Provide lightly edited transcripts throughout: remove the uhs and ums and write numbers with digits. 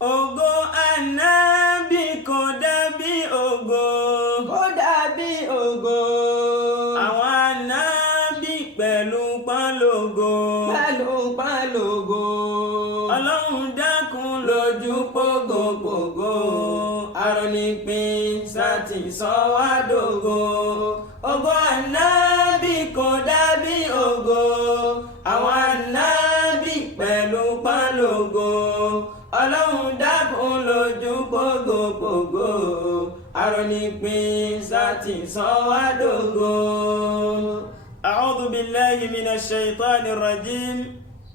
ògo ànábì kò dàbí ògo. kò dàbí ògo. àwọn ànábì pẹ̀lú pọ́nlógo. pẹ̀lú pọ́nlógo. ọlọ́run dákun lójú pógópógó. arónípin sátì sọ wá dògo. ògo ànábì kò dàbí ògo. àwọn ànábì pẹ̀lú pọ́nlógo. ọlọ́run dákun lójú pógópógó. arónípin sátì sọ wá dògo. a'udhu billahi minash shaitanir rajim.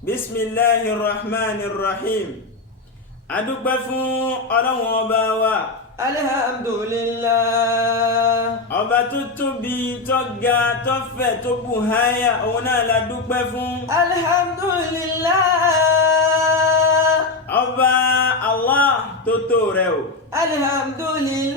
bismillahir rahmanir rahim. adúpẹ́ fún ọlọ́run ọba wa. alhamdulillah. ọba tó tóbi tó ga tó fẹ̀ tó bùháyà òun náà la dúpẹ́ fún. alhamdulillah. ọba Allah tó tó rẹ̀ o.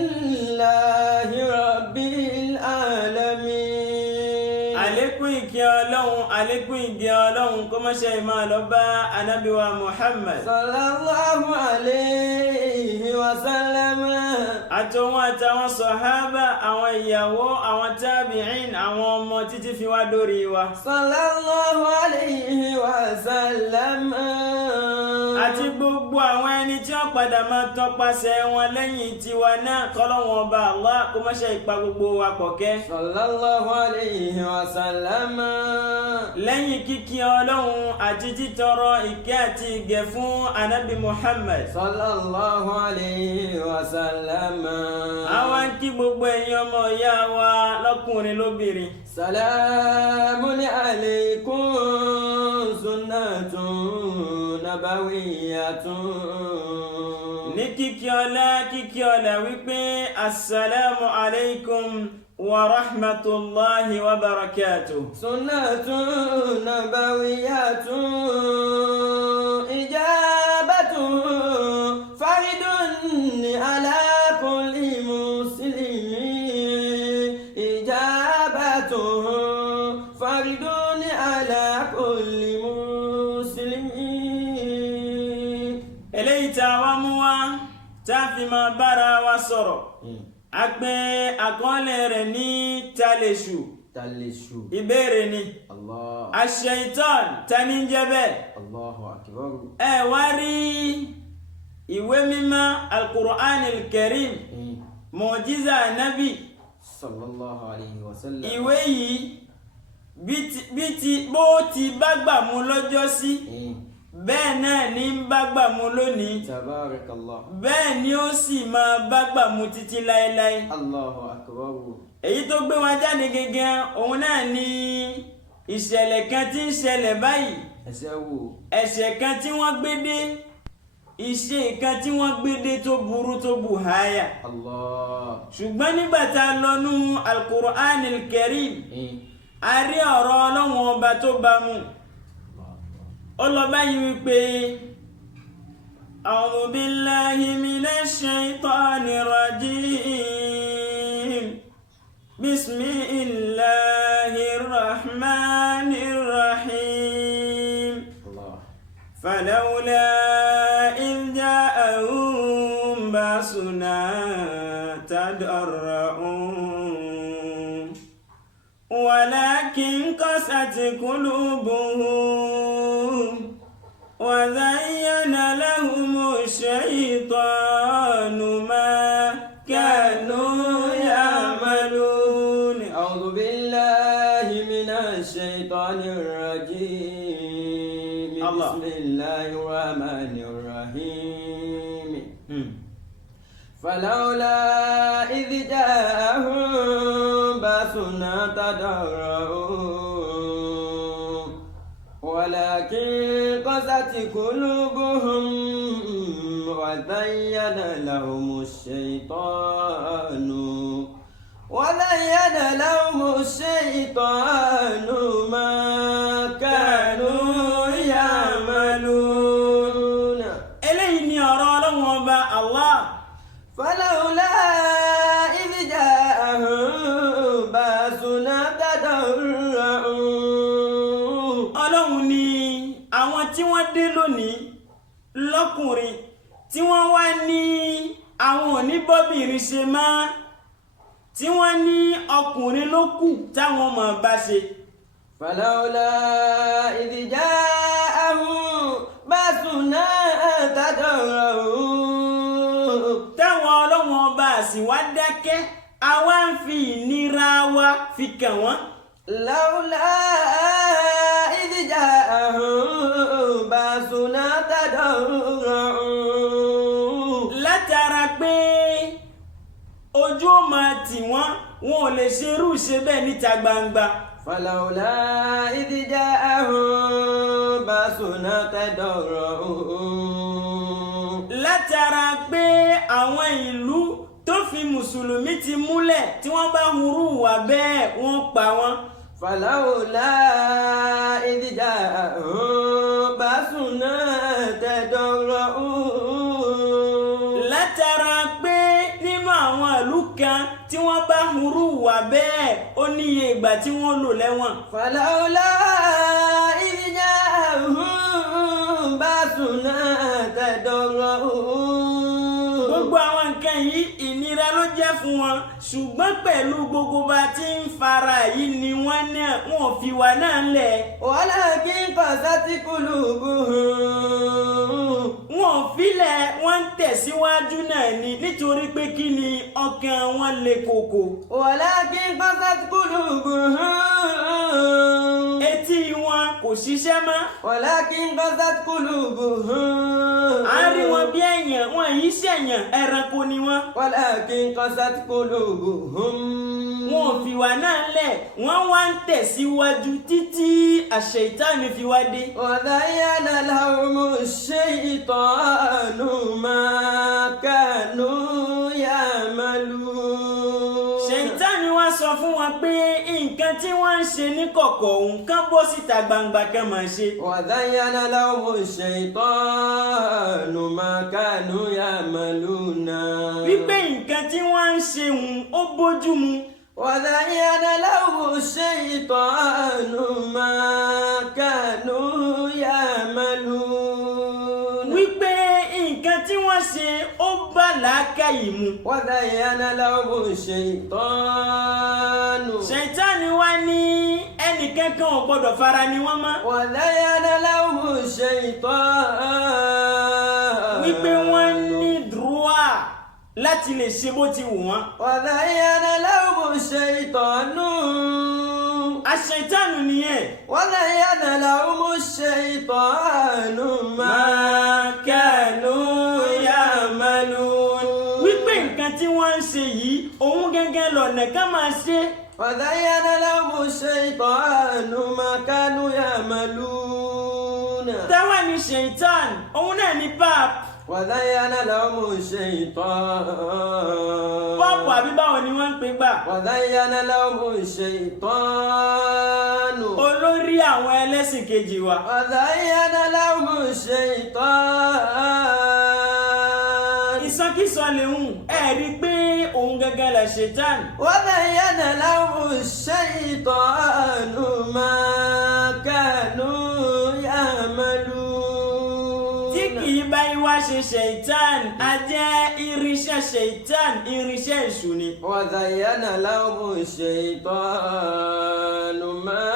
alhamdulillahi rabbil alamin. àlékún ìkẹ́ ọlọ́run àlékún ìgẹ́ ọlọ́run kó má ṣe máa lọ bá ànábì wa Muhammad. sallallahu alayhi wa sallam. àtòwọn àtàwọn sọ̀hábà àwọn ìyàwó àwọn tábìín àwọn ọmọ títí fi wá dórí wa. sallallahu alayhi wa sallam. àti gbogbo àwọn ẹni tí wọ́n padà máa tọpasẹ̀ wọn lẹ́yìn tiwa náà kọ́lọ́wọ́n ọba Allah kó má ṣe ìpa gbogbo wa pọ̀kẹ́. sallallahu alayhi wa sallam. lẹ́yìn kíkí ọlọ́run àti títọrọ ìkẹ́ àti ìgẹ̀ fún ànábì Muhammad. sallallahu alayhi wa sallam. àwa ń kí gbogbo ẹ̀yin ọmọ ìyá wa lọ́kùnrin lóbìnrin. salamun alaykum sunnatun nabawiyyatun. ní kíkí ọlá wípé assalamu alaikum wa rahmatullahi wa barakatuh. sunnatun nabawiyyatun ijabatun faridun ala kulli muslimin. ijabatun faridun ala kulli muslimin. eléyìí tá a wá mú wá tá a fi máa bára wa sọ̀rọ̀. a pè àkọọ́lẹ̀ rẹ̀ ní tálẹ̀ṣù. tálẹ̀ṣù. ìbéèrè ni. Allah. aṣ-ṣaitan tani ń jẹ́ bẹ́ẹ̀. Allahu akbar. ẹ wá rí ìwé mímọ́ al-Qur'an al-Karim mọ̀jíza nabi. sallallahu alayhi wa sallam. ìwé yìí bó ti bá gbà mú lọ́jọ́ sí bẹ́ẹ̀ náà ní ń bá gbà mú lónìí. tabarakallah. bẹ́ẹ̀ ni ó sì máa bá gbà mú títí láéláé. Allahu akbar. èyí tó gbé wa jáde gẹ́gẹ́ òun náà ni ìṣẹ̀lẹ̀ kan tí ń ṣẹlẹ̀ báyìí. ẹ̀ṣẹ̀ wo. ẹ̀ṣẹ̀ kan tí wọ́n gbé dé. iṣẹ́ kan tí wọ́n gbé dé tó burú tó bùháyà. Allah. ṣùgbọ́n nígbà tá a lọ nú al-Qur'an al-Karim a rí ọ̀rọ̀ ọlọ́run ọba tó bá mu. ó lọ báyìí wípé a'udhu billahi minash shaitanir rajim. bismillahir rahmanir rahim. falawla idh ja'ahum ba'suna tadarra'un walakin qasat qulubuhum وزين لهم الشيطان ما كانوا يعملون. أعوذ بالله من الشيطان الرجيم. بسم الله الرحمن الرحيم. فلولا إذ جاءهم بأسنا تضرعوا ولكن قست قلوبهم وزين لهم الشيطان ما كانوا يعملون. eléyìí ni ọ̀rọ̀ ọlọ́run ọba Allah. فلولا إذ جاءهم بأسنا تضرعوا. ọlọ́run ni àwọn tí wọ́n dé lónìí lọ́kùnrin tí wọ́n wá ní àwọn oníbọ́bìnrin ṣe mọ́ tí wọ́n ní ọkùnrin ló kù táwọn máa bá ṣe. فلولا إذ جاءهم بأسنا تضرعوا. táwọn ọlọ́wọ́n ọba sì wá dákẹ́ àwa ń fi ìnira wa fi kàn wọ́n. لولا إذ جاءهم بأسنا تضرعوا. látara pé ojú ó máa tì wọ́n wọn ò lè ṣerú ṣe bẹ́ẹ̀ níta gbangba. فلولا إذ جاءهم بأسنا تضرعوا. látara pé àwọn ìlú tó fi mùsùlùmí ti múlẹ̀ tí wọ́n bá hurú wà bẹ́ẹ̀ wọ́n pa wọ́n. فلولا إذ جاءهم بأسنا تضرعوا. látara pé nínú àwọn ìlú kan tí wọ́n bá hurú wà bẹ́ẹ̀ ó níye ìgbà tí wọ́n lò lẹ́wọ̀n. فلولا إذ جاءهم بأسنا تضرعوا. gbogbo àwọn nǹkan yìí ìnira ló jẹ́ fún wọn ṣùgbọ́n pẹ̀lú gbogbo bá ti ń fara yìí ni wọ́n náà wọn ò fi wà náà lẹ̀. ولكن قست قلوبهم. wọn ò filẹ̀ wọ́n ń tẹ̀síwájú náà ni nítorí pé kí ni ọkàn wọn le koko. ولكن قست قلوبهم. etí wọn kò ṣiṣẹ́ mọ́. ولكن قست قلوبهم. a rí wọn bí èèyàn wọn yìí ṣèyàn ẹranko ni wọn. ولكن قست قلوبهم. wọn ò fi wà náà lẹ̀ wọ́n wá ń tẹ̀síwájú títí àṣẹ̀tánì fi wá dé. وزين لهم الشيطان ما كانوا يعملون. ṣẹ̀tánì wá sọ fún wọn pé nǹkan tí wọ́n ń ṣe ní kọ̀kọ̀ òun kán bọ́ síta gbangba kán máa ṣe. وزين لهم الشيطان ما كانوا يعملون. wípé nǹkan tí wọ́n ń ṣe òun ó bójú mu. وزين لهم الشيطان ما كانوا يعملون. wípé nǹkan tí wọ́n ṣe ó bá làákàyè mu. وزين لهم الشيطان. ṣẹ̀tánì wá ní ẹnìkankan ò gbọ́dọ̀ fara ni wọ́n mọ́. وزين لهم الشيطان. wípé wọ́n ní dùrúà láti lè ṣe bó ti wù wọ́n. وزين لهم الشيطان. àṣẹ̀tánì nìyẹn. وزين لهم الشيطان ما كانوا يعملون. wípé nǹkan tí wọ́n ń ṣe yìí òun gẹ́gẹ́ lọ́nà ká máa ṣe. وزين لهم الشيطان ما كانوا يعملون. táwa ni ṣẹ̀tánì òun náà ni pap. وزين لهم الشيطان. pọ́ọ̀pù àbí báwo ni wọ́n ń pè gbà. وزين لهم الشيطان. olórí àwọn ẹlẹ́sìn kejì wa. وزين لهم الشيطان. ìsọkísọ lèhùn ẹ rí i pé òun gẹ́gẹ́ la ṣẹ̀tánì. وزين لهم الشيطان ما كانوا يعملون. tí kì í bá wá ṣe ṣẹ̀tánì a jẹ́ irinṣẹ́ ṣẹ̀tánì irinṣẹ́ èṣù ni. وزين لهم الشيطان ما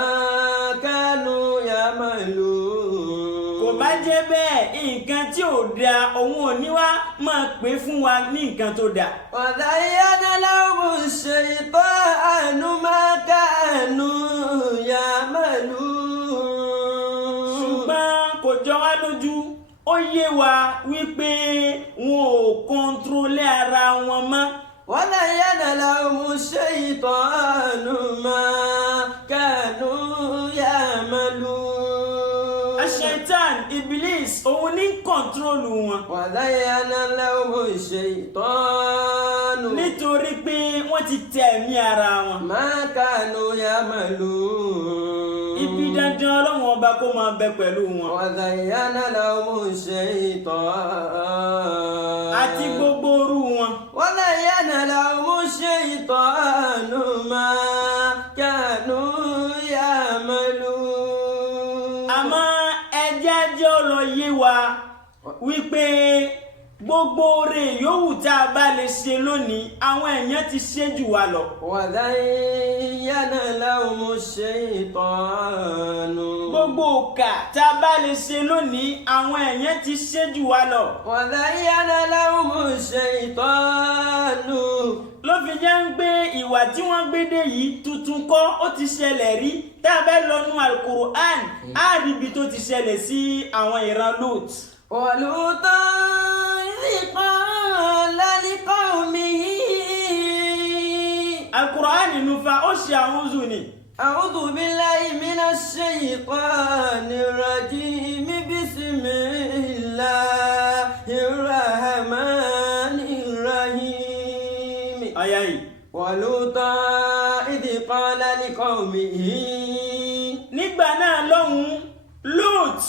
كانوا يعملون. kò bá jẹ́ bẹ́ẹ̀ nǹkan tí ò da òun ò ní wá máa pè fún wa ní nǹkan tó da. وزين لهم الشيطان ما كانوا يعملون. ṣùgbọ́n kò jọ wá lójú ó yé wa wípé wọn ò kọ́ńtrólé ara wọn mọ́. وزين لهم الشيطان ما كانوا يعملون. Ṣẹ̀tánì Iblis òun ní kọ́ńtrólù wọn. وزين لهم الشيطان. nítorí pé wọ́n ti tẹ̀mí ara wọn. ما كانوا يعملون. ibi dandan ọlọ́run ọba kó máa bẹ pẹ̀lú wọn. وزين لهم الشيطان. àti gbogbo orú wọn. وزين لهم الشيطان ما كانوا يعملون. àmọ́ ẹjẹ́ jẹ́ ó lọ yé wa wípé gbogbo oore yòówù tá a bá lè ṣe lónìí àwọn èèyàn ti ṣe jù wá lọ. وزين لهم الشيطان. gbogbo òkà tá a bá lè ṣe lónìí àwọn èèyàn ti ṣe jù wá lọ. وزين لهم الشيطان. ló fi jẹ́ ń gbé ìwà tí wọ́n gbé dé yìí tuntun kọ́ ó ti ṣẹlẹ̀ rí tá a bá lọ nú Al-Qur'an á rí ibi tó ti ṣẹlẹ̀ sí àwọn ìran Lut. ولوطا إذ قال لقومه. Al-Qur'an nufa ó ṣe àwùzù ni. أعوذ بالله من الشيطان الرجيم بسم الله الرحمن الرحيم. ayayi. ولوطا إذ قال لقومه. nígbà náà lọ́hùn Lut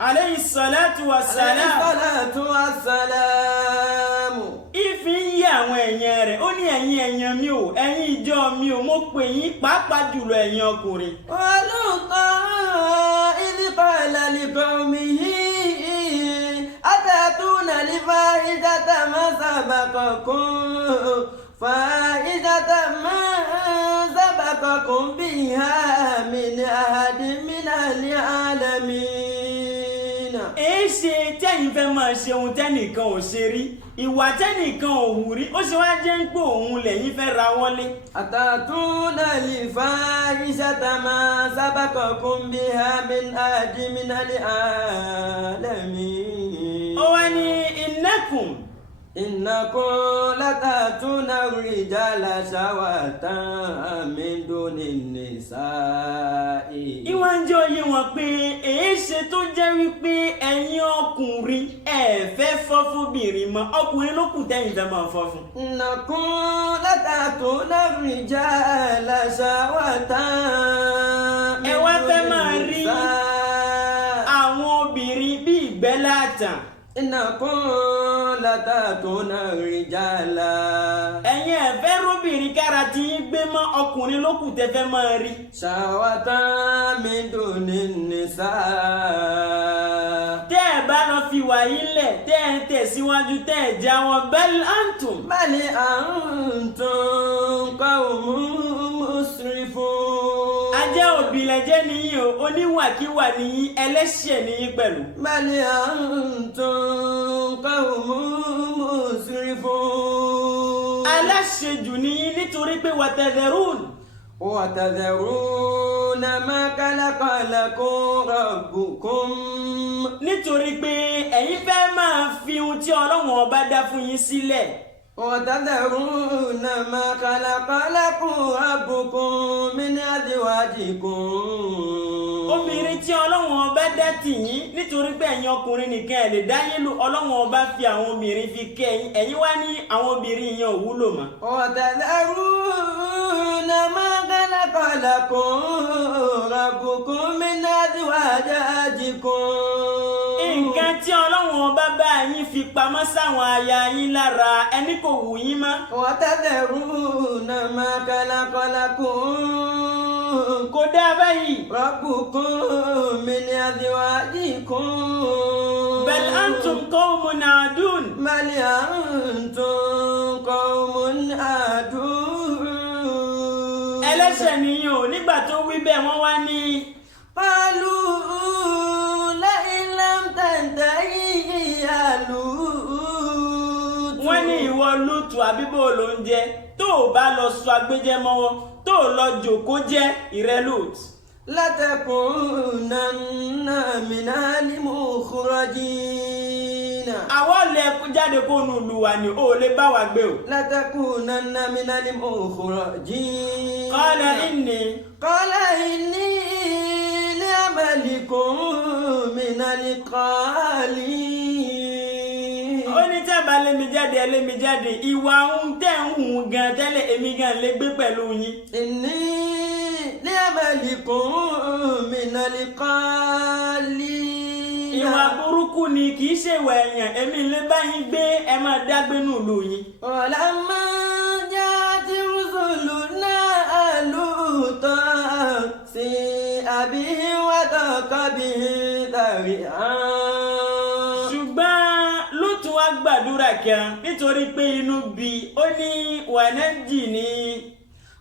alayhi salatu wa salam. الصلاة والسلام. ìfi ń yé àwọn èèyàn rẹ̀ ó ní ẹ̀yin èèyàn mi ò ẹ̀yin ìjọ mi ò mo pè yín pàápàá jùlọ ẹ̀yin ọkùnrin. ولوطا إذ قال لقومه أتأتون الفاحشة ما سبقكم بها من أحد من العالمين. èéṣe tẹ́yin fẹ́ máa ṣe ohun tẹ́nìkan ò ṣe rí ìwà tẹ́nìkan ò hù rí ó ṣe wá jẹ́ ń pé òun lẹ́yìn fẹ́ ra wọlé. أتأتون الفاحشة ما سبقكم بها من أحد من العالمين. ó wá ní innakum. إنكم لتأتون الرجال شهوة من دون النساء. ìwà ń jẹ́ òye wọn pé èéṣe tó jẹ́ wípé ẹ̀yin ọkùnrin ẹ fẹ́ fọ́ fúnbìnrin mọ́ ọkùnrin ló kù tẹ́yin fẹ́ máa fọ́ fún. إنكم لتأتون الرجال شهوة ẹ wá fẹ́ máa rí àwọn obìnrin bí ìgbẹ́ láàtàn. إنكم لتأتون الرجال. ẹ̀yin ẹ fẹ́ róbìnrin kára tí yín gbé mọ́ ọkùnrin ló kù tẹ́ fẹ́ máa rí. شهوة من دون النساء. tẹ́ ẹ bá lọ fi wà yín lẹ̀ tẹ́ ẹ ń tẹ̀síwájú tẹ́ ẹ jáwọ́ bal antum. بل أنتم قوم مسرفون. ajẹ́ òbílẹ̀jẹ́ nìyí o oníwàkiwà nìyí ẹlẹ́ṣẹ̀ nìyí pẹ̀lú. بل أنتم قوم مسرفون. aláṣejù nìyí nítorí pé wàtẹ̀dẹ̀rún. وتذرون ما خلق لكم ربكم. nítorí pé ẹ̀yin fẹ́ máa fi ohun tí Ọlọ́run ọba dá fún yín sílẹ̀. وتذرون ما خلق لكم ربكم من أزواجكم. obìnrin tí Ọlọ́run ọba dá tì yín nítorí pé ẹ̀yin ọkùnrin nìkan ẹ̀ lè dáyé lò Ọlọ́run ọba fi àwọn obìnrin fi kẹ́ ẹ̀yin ẹ̀yin wá ní àwọn obìnrin yẹn ò wúlò mọ́. وتذرون ما خلق لكم ربكم من أزواجكم. nǹkan tí Ọlọ́run ọba bá yín fi pamọ́ sáwọn aya yín lára ẹni kò wù yín mọ́. وتذرون ما خلق لكم kò dáa báyìí. ربكم من أزواجكم. bal antum qawmun adun. بل أنتم قوم عادون. ẹlẹ́ṣẹ̀ nìyí o nígbà tó wí bẹ́ẹ̀ wọ́n wá ní. قالوا لئن لم تنتهي يا لوط. wọ́n ní ìwọ Lútù àbíbò ló ń jẹ tó o bá lọ sọ agbẹ́jẹ́ mọ́wọ́ tó o lọ jòkó jẹ́ ìrẹ́ Lútù. لتكونن من المخرجين. àwọn lè jáde kó nu ìlú wa ni o lè bá wa gbé o. لتكونن من المخرجين. قال إني لعملكم من القالين. ó ní tẹ́ bá lé mi jáde ẹ lé mi jáde ìwà ohun tẹ́ ń hù gan tẹ́lẹ̀ èmi gan lè gbé pẹ̀lú yín. إني لعملكم من القالين. ìwà burúkú ni kì í ṣe ìwà ẹ̀yàn èmi lè bá yín gbé ẹ máa dágbé nù ìlú yín. ولما جاءت رسلنا لوطا سيء به وضاق به ذرعا. ṣùgbọ́n Lútù wá gbàdúrà kan nítorí pé inú bí ó ní wanajjini.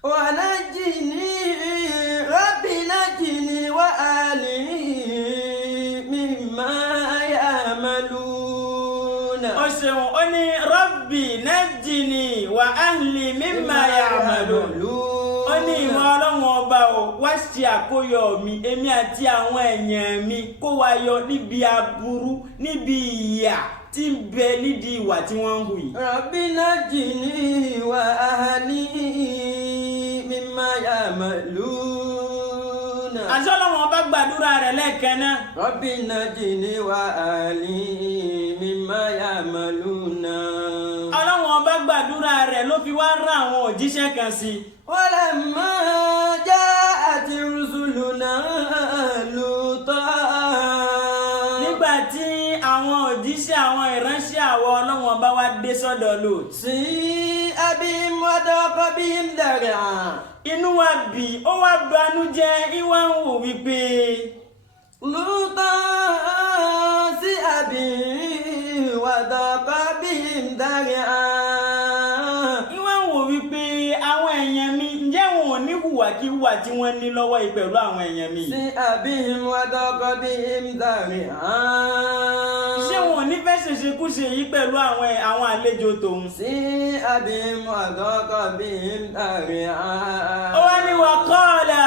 wanajjini rabbi najjini wa ahli mimma ya'maluna. ó ṣeun ó ní rabbi najjini wa ahli mimma ya'maluna. ó ní ìwọ ọlọ́run ọba o wá ṣe àkóyọ mi èmi àti àwọn èèyàn mi kó wa yọ níbi aburú níbi ìyà tí ń bẹ nídìí ìwà tí wọ́n ń hù yìí. rabbi najjini wa ahli mimma ya'maluna. àṣọ ọlọ́run ọba gbàdúrà rẹ̀ lẹ́ẹ̀kan náà. rabbi najjini wa ahli mimma ya'maluna. ọlọ́run ọba gbàdúrà rẹ̀ ló fi wá rán àwọn òjíṣẹ́ kan sí i. walamma ja'at rusuluna Luta. nígbà tí àwọn òjíṣẹ́ àwọn ìránṣẹ́ àwọn ọlọ́run ọba wá dé sọ́dọ̀ Lut. sí abim wa daqa bihim dar'a. inú wa bì ó wá banújẹ́ ìwà ń wò wípé Luta sí abim wa daqa bihim dar'a. ìwà ń wò wípé àwọn èèyàn mi ǹjẹ́ wọn ò ní hùwàkíwà tí wọ́n ní lọ́wọ́ yìí pẹ̀lú àwọn èèyàn mi. sí abim wa daqa bihim dar'a. ṣé wọn ò ní fẹ́ ṣèṣekúṣe yìí pẹ̀lú àwọn àlejò tòun. sí abim wa daqa bihim dar'a. ó wá ní wa qala.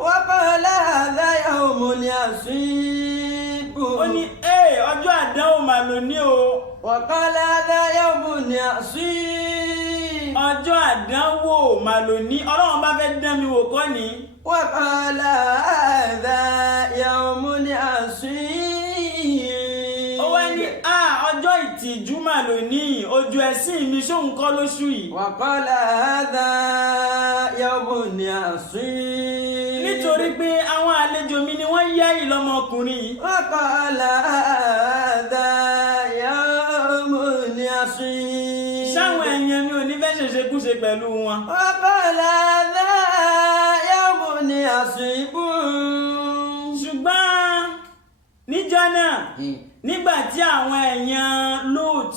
وقال هذا يوم عصيب. ó ní ọjọ́ àdánwò mà ló ní o. وقال هذا يوم عصيب. ọjọ́ àdánwò mà ló ní ọlọ́run bá fẹ́ dán mi wò kọ́ ni. وقال هذا يوم عصيب. ó wá ní ọjọ́ ìtìjú mà ló ní ojú ẹ̀sìn mi ṣóun kọ́ lóṣù yìí. وقال هذا يوم عصيب. nítorí pé àwọn àlejò mi ni wọ́n yá ìlọ́mọkùnrin yìí. وقال هذا يوم عصيب. sáwọn èèyàn mi ò ní fẹ́ ṣèṣekúṣe pẹ̀lú wọn. وقال هذا يوم عصيب. ṣùgbọ́n níjọ́ náà nígbà tí àwọn èèyàn Lut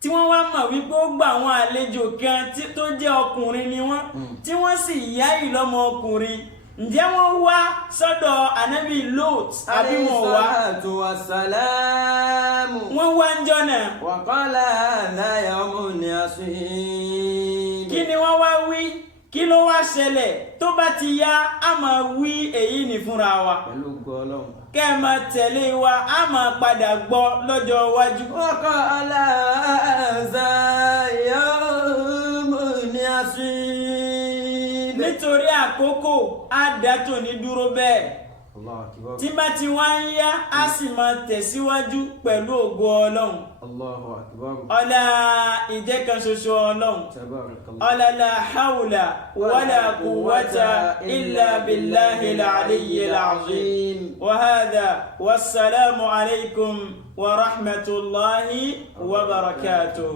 tí wọ́n wá mọ̀ wípé ó gba àwọn àlejò kan tó jẹ́ ọkùnrin ni wọ́n tí wọ́n sì yá ìlọ́mọ ọkùnrin ǹjẹ́ wọ́n wá sọ́dọ̀ ànábì Lut àbí wọ́n wá. alayhi wassalamu. wọ́n wá ń jọ́ náà. wa qala hadha yawmun asib. kí ni wọ́n wá wí kí ló wá ṣẹlẹ̀ tó bá ti yá a máa wí èyí ní fúnra wa. pẹ̀lú gbọ́lọ́hùn. kẹ́ ẹ máa tẹ̀lé wa a máa padà gbọ́ lọ́jọ́ iwájú. wa qala hadha yawmun asib. nítorí àkókò á dátò ní dúró bẹ́ẹ̀. Allahu akbar. tí bá ti wá ń yá a sì máa tẹ̀síwájú pẹ̀lú ògo Ọlọ́run. Allahu akbar. ọlá ìjẹ́ kan ṣoṣo Ọlọ́run. Tabarakallah. ọlá la hawla wala quwwata illa billahi al-aliyyil azim. wa hadha wassalamu alaykum wa rahmatullahi wa barakatuh.